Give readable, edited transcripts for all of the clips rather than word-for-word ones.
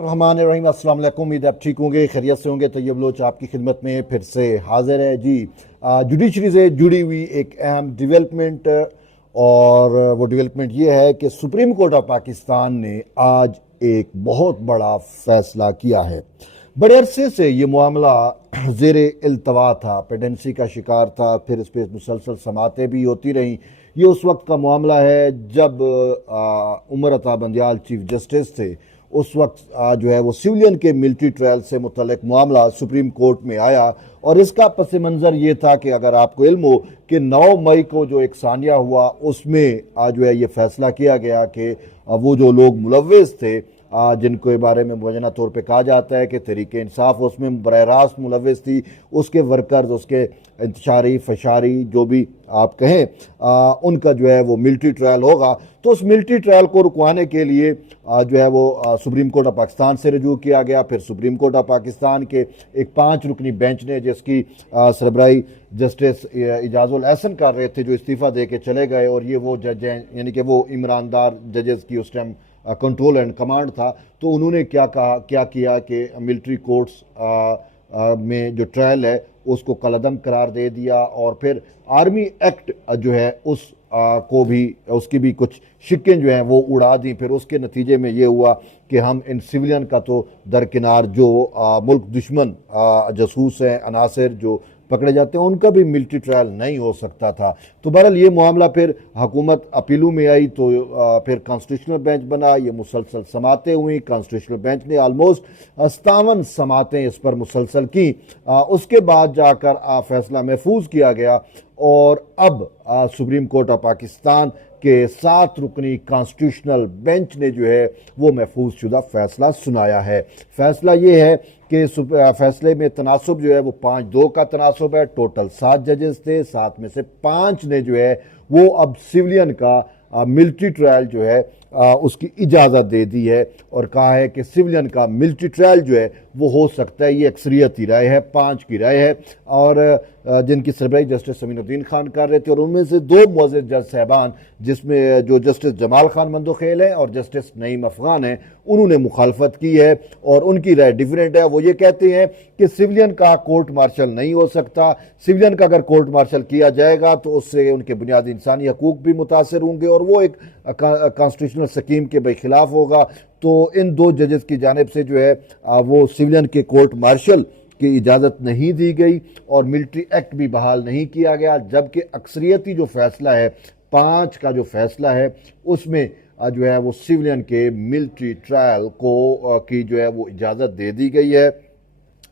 रहमान रहीम, अस्सलाम वालेकुम। उम्मीद है आप ठीक होंगे, खैरियत से होंगे। तैयब लोच आपकी खिदमत में फिर से हाजिर है जी। जुडिशरी से जुड़ी हुई एक अहम डेवलपमेंट, और वो डेवलपमेंट ये है कि सुप्रीम कोर्ट ऑफ पाकिस्तान ने आज एक बहुत बड़ा फैसला किया है। बड़े अरसे से ये मामला ज़ेर इल्तवा था, पेडेंसी का शिकार था, फिर इस पर मुसलसल समातें भी होती रहीं। ये उस वक्त का मामला है जब उमर अता बंदियाल चीफ जस्टिस थे। उस वक्त जो है वो सिविलियन के मिलिट्री ट्रायल से मुतल्लिक मामला सुप्रीम कोर्ट में आया, और इसका पस मंज़र ये था कि अगर आपको इल्म हो कि 9 मई को जो एक सानिया हुआ उसमें जो है ये फैसला किया गया कि वो जो लोग मुलव्विस थे, जिनको बारे में मुबैना तौर पे कहा जाता है कि तहरीक इंसाफ उसमें बरह रास्त मुलव्विस थी, उसके वर्कर्स, उसके इंतशारी फशारी जो भी आप कहें, उनका जो है वो मिलिट्री ट्रायल होगा। तो उस मिलिट्री ट्रायल को रुकवाने के लिए जो है वो सुप्रीम कोर्ट ऑफ पाकिस्तान से रजू किया गया। फिर सुप्रीम कोर्ट ऑफ पाकिस्तान के एक 5 रुकनी बेंच ने, जिसकी सरबराही जस्टिस इजाजुल एहसन कर रहे थे, जो इस्तीफ़ा दे के चले गए, और ये वो जज हैं, यानी कि वो इमरानदार जजेस की उस टाइम कंट्रोल एंड कमांड था। तो उन्होंने क्या किया कि मिलिट्री कोर्ट्स में जो ट्रायल है उसको कलअदम करार दे दिया, और फिर आर्मी एक्ट जो है उस को भी, उसकी भी कुछ शिक्कें जो हैं वो उड़ा दी। फिर उसके नतीजे में ये हुआ कि हम इन सिविलियन का तो दरकिनार, जो मुल्क दुश्मन जासूस हैं, अनासर जो पकड़े जाते हैं, उनका भी मिलिट्री ट्रायल नहीं हो सकता था। तो बहरहाल ये मामला फिर हुकूमत अपीलों में आई, तो फिर कॉन्स्टिट्यूशनल बेंच बना। ये मुसलसल समातें हुई, कॉन्स्टिट्यूशनल बेंच ने आलमोस्ट 57 समातें इस पर मुसलसल की। उसके बाद जाकर फैसला महफूज किया गया, और अब सुप्रीम कोर्ट ऑफ पाकिस्तान के 7 रुकनी कॉन्स्टिट्यूशनल बेंच ने जो है वो महफूज शुदा फैसला सुनाया है। फैसला ये है कि फैसले में तनासुब जो है वो 5-2 का तनासुब है। टोटल 7 जजेस थे, 7 में से 5 ने जो है वो अब सिविलियन का मिलिट्री ट्रायल जो है उसकी इजाज़त दे दी है, और कहा है कि सिविलियन का मिलिट्री ट्रायल जो है वो हो सकता है। ये अक्सरियती राय है, 5 की राय है, और जिनकी सरबराही जस्टिस अमीनुद्दीन खान कर रहे थे, और उनमें से 2 मुअज़्ज़ज़ जज साहबान, जिसमें जो जस्टिस जमाल खान मंदोखेल हैं और जस्टिस नईम अफ़गान हैं, उन्होंने मुखालफत की है, और उनकी राय डिफरेंट है। वो ये कहते हैं कि सिविलियन का कोर्ट मार्शल नहीं हो सकता। सिविलियन का अगर कोर्ट मार्शल किया जाएगा तो उससे उनके बुनियादी इंसानी हकूक भी मुतासर होंगे, और वो एक कॉन्स्टिट्यूशनल स्कीम के खिलाफ होगा। तो इन 2 जजेस की जानिब से जो है वो सिविलियन के कोर्ट मार्शल की इजाज़त नहीं दी गई, और मिलिट्री एक्ट भी बहाल नहीं किया गया। जबकि अक्सरियती जो फैसला है, 5 का जो फैसला है, उसमें जो है वो सिविलियन के मिलिट्री ट्रायल को की जो है वो इजाज़त दे दी गई है।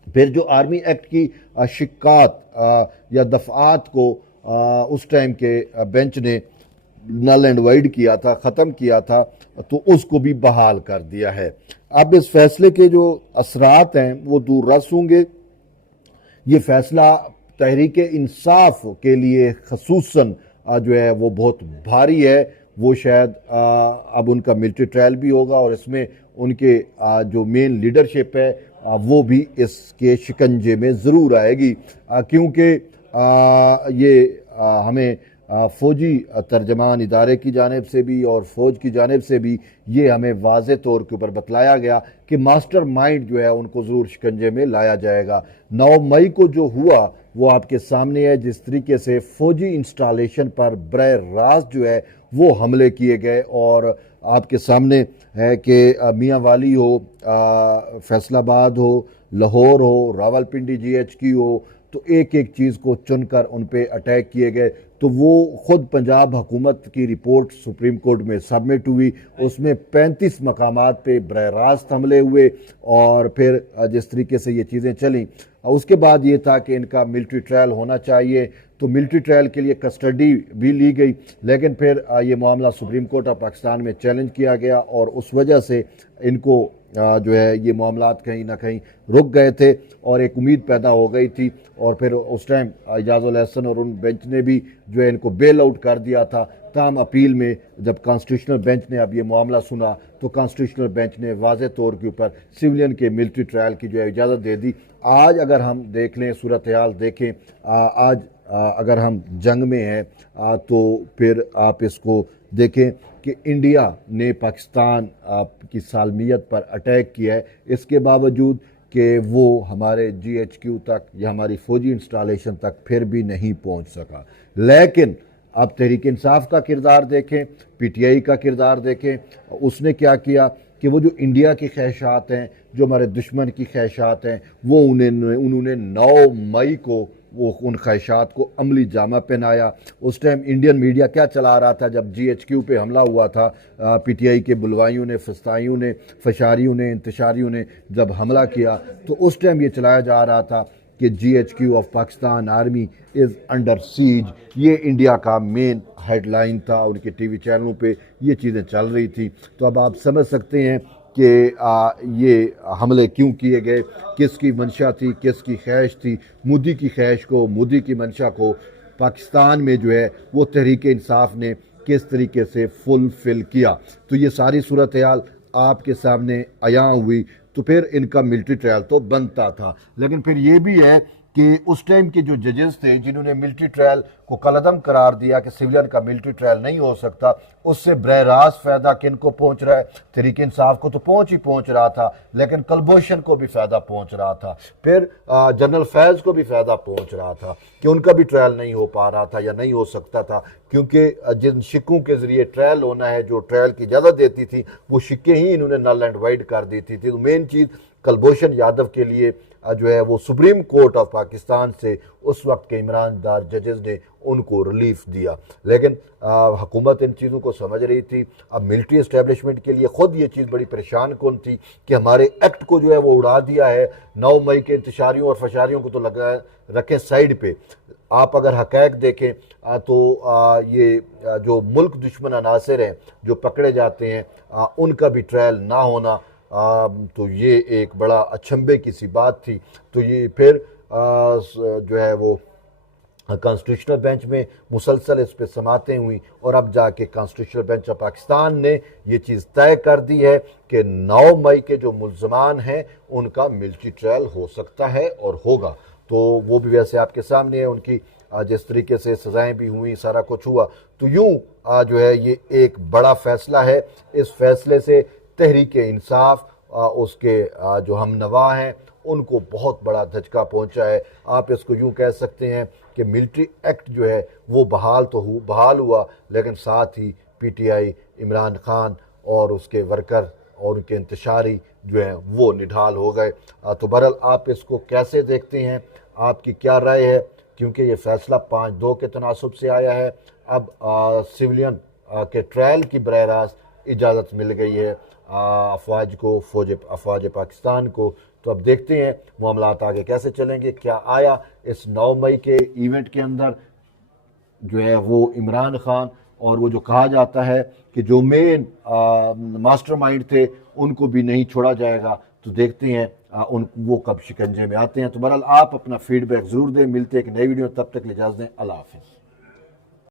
फिर जो आर्मी एक्ट की शिक्कात या दफ़ात को उस टाइम के बेंच ने नल एंड वाइड किया था, ख़त्म किया था, तो उसको भी बहाल कर दिया है। अब इस फैसले के जो असरात हैं वो दूर रस होंगे। ये फैसला तहरीक इंसाफ के लिए खसूसन जो है वो बहुत भारी है। वो शायद अब उनका मिलिट्री ट्रायल भी होगा, और इसमें उनके जो मेन लीडरशिप है वो भी इसके शिकंजे में ज़रूर आएगी, क्योंकि ये हमें फ़ौजी तर्जमान इदारे की जानिब से भी और फ़ौज की जानिब से भी ये हमें वाज़े तौर के ऊपर बतलाया गया कि मास्टर माइंड जो है उनको ज़रूर शिकंजे में लाया जाएगा। 9 मई को जो हुआ वो आपके सामने है, जिस तरीके से फ़ौजी इंस्टॉलेशन पर बरह रास्त जो है वो हमले किए गए, और आपके सामने है कि मियाँ वाली हो, फैसलाबाद हो, लाहौर हो, रावलपिंडी GHQ हो, तो एक एक चीज़ को चुनकर उन पे अटैक किए गए। तो वो ख़ुद पंजाब हुकूमत की रिपोर्ट सुप्रीम कोर्ट में सबमिट हुई, उसमें 35 मकामात पे बरह रास्त हमले हुए, और फिर जिस तरीके से ये चीज़ें चलीं, उसके बाद ये था कि इनका मिलिट्री ट्रायल होना चाहिए। तो मिलिट्री ट्रायल के लिए कस्टडी भी ली गई, लेकिन फिर ये मामला सुप्रीम कोर्ट ऑफ पाकिस्तान में चैलेंज किया गया, और उस वजह से इनको जो है ये मामलात कहीं ना कहीं रुक गए थे, और एक उम्मीद पैदा हो गई थी। और फिर उस टाइम इजाजुल एहसन और उन बेंच ने भी जो है इनको बेल आउट कर दिया था। ताम अपील में जब कॉन्स्टिट्यूशनल बेंच ने अब ये मामला सुना, तो कॉन्स्टिट्यूशनल बेंच ने वाज़े तौर के ऊपर सिविलियन के मिलिट्री ट्रायल की जो है इजाज़त दे दी। आज अगर हम देख लें, सूरत हाल देखें, आज अगर हम जंग में हैं तो फिर आप इसको देखें कि इंडिया ने पाकिस्तान की सालमियत पर अटैक किया है, इसके बावजूद कि वो हमारे GHQ तक या हमारी फौजी इंस्टॉलेशन तक फिर भी नहीं पहुंच सका। लेकिन अब तहरीक इंसाफ का किरदार देखें, PTI का किरदार देखें, उसने क्या किया कि वो जो इंडिया की ख्वाहिशात हैं, जो हमारे दुश्मन की ख्वाहिशात हैं, वो उन्होंने 9 मई को वो उन ख्वाहिशात को अमली जामा पहनाया। उस टाइम इंडियन मीडिया क्या चला रहा था जब GHQ पे हमला हुआ था, PTI के बुलवाइयों ने, फस्ताइयों ने, फशारियों ने, इंतशारियों ने जब हमला किया, तो उस टाइम ये चलाया जा रहा था कि GHQ of Pakistan army is under seize. ये इंडिया का मेन हेडलाइन था, उनके TV चैनलों पे ये चीज़ें चल रही थी। तो अब आप समझ सकते हैं कि ये हमले क्यों किए गए, किसकी मंशा थी, किसकी ख्वाहिश थी। मोदी की ख्वाहिश को, मोदी की मंशा को पाकिस्तान में जो है वो तहरीक इंसाफ ने किस तरीके से फुलफिल किया। तो ये सारी सूरत हाल आपके सामने आया हुई। तो फिर इनका मिलिट्री ट्रायल तो बनता था, लेकिन फिर ये भी है कि उस टाइम के जो जजेस थे जिन्होंने मिलिट्री ट्रायल को कलअदम करार दिया कि सिविलियन का मिलिट्री ट्रायल नहीं हो सकता, उससे बरह रास्त फ़ायदा किन को पहुंच रहा है? तहरीक इंसाफ को तो पहुंच रहा था, लेकिन कलभूषण को भी फ़ायदा पहुंच रहा था, फिर जनरल फैज़ को भी फ़ायदा पहुंच रहा था कि उनका भी ट्रायल नहीं हो पा रहा था या नहीं हो सकता था, क्योंकि जिन शिक्कों के ज़रिए ट्रायल होना है, जो ट्रायल की इजाज़त देती थी, वो शिक्के ही इन्होंने नल एंड वाइड कर दी थी। तो मेन चीज़ कलभूषण यादव के लिए जो है वो सुप्रीम कोर्ट ऑफ पाकिस्तान से उस वक्त के ईमानदार जजेस ने उनको रिलीफ दिया। लेकिन हुकूमत इन चीज़ों को समझ रही थी। अब मिलिट्री एस्टेब्लिशमेंट के लिए ख़ुद ये चीज़ बड़ी परेशान कौन थी कि हमारे एक्ट को जो है वो उड़ा दिया है। 9 मई के इंतशारियों और फशारियों को तो लगा रखें साइड पे। आप अगर हक़ाइक़ देखें तो ये जो मुल्क दुश्मन अनासर हैं जो पकड़े जाते हैं, उनका भी ट्रायल ना होना, तो ये एक बड़ा अचंभे की सी बात थी। तो ये फिर जो है वो कॉन्स्टिट्यूशनल बेंच में मुसलसल इस पर समातें हुई और अब जाके कॉन्स्टिट्यूशनल बेंच ऑफ पाकिस्तान ने ये चीज़ तय कर दी है कि 9 मई के जो मुल्ज़मान हैं उनका मिलिट्री ट्रायल हो सकता है और होगा। तो वो भी वैसे आपके सामने है, उनकी जिस तरीके से सज़ाएं भी हुई, सारा कुछ हुआ। तो यूँ जो है ये एक बड़ा फ़ैसला है। इस फैसले से तहरीक इंसाफ, उसके जो हम नवा हैं, उनको बहुत बड़ा धचका पहुंचा है। आप इसको यूं कह सकते हैं कि मिलिट्री एक्ट जो है वो बहाल हुआ, लेकिन साथ ही PTI, इमरान खान और उसके वर्कर और उनके इंतशारी जो हैं वो निढाल हो गए। तो बहरहाल आप इसको कैसे देखते हैं, आपकी क्या राय है? क्योंकि ये फैसला 5-2 के तनासुब से आया है। अब सिविलियन के ट्रायल की बरह रास्त इजाज़त मिल गई है अफवाज को, अफवाज पाकिस्तान को। तो अब देखते हैं मामलात आगे कैसे चलेंगे। क्या आया इस 9 मई के इवेंट के अंदर जो है वो इमरान खान और वो जो कहा जाता है कि जो मेन मास्टरमाइंड थे उनको भी नहीं छोड़ा जाएगा। तो देखते हैं वो कब शिकंजे में आते हैं। तो बहरहाल आप अपना फीडबैक ज़रूर दें। मिलते हैं एक नई वीडियो, तब तक इजाज़त दें। अल्लाह हाफ़िज़।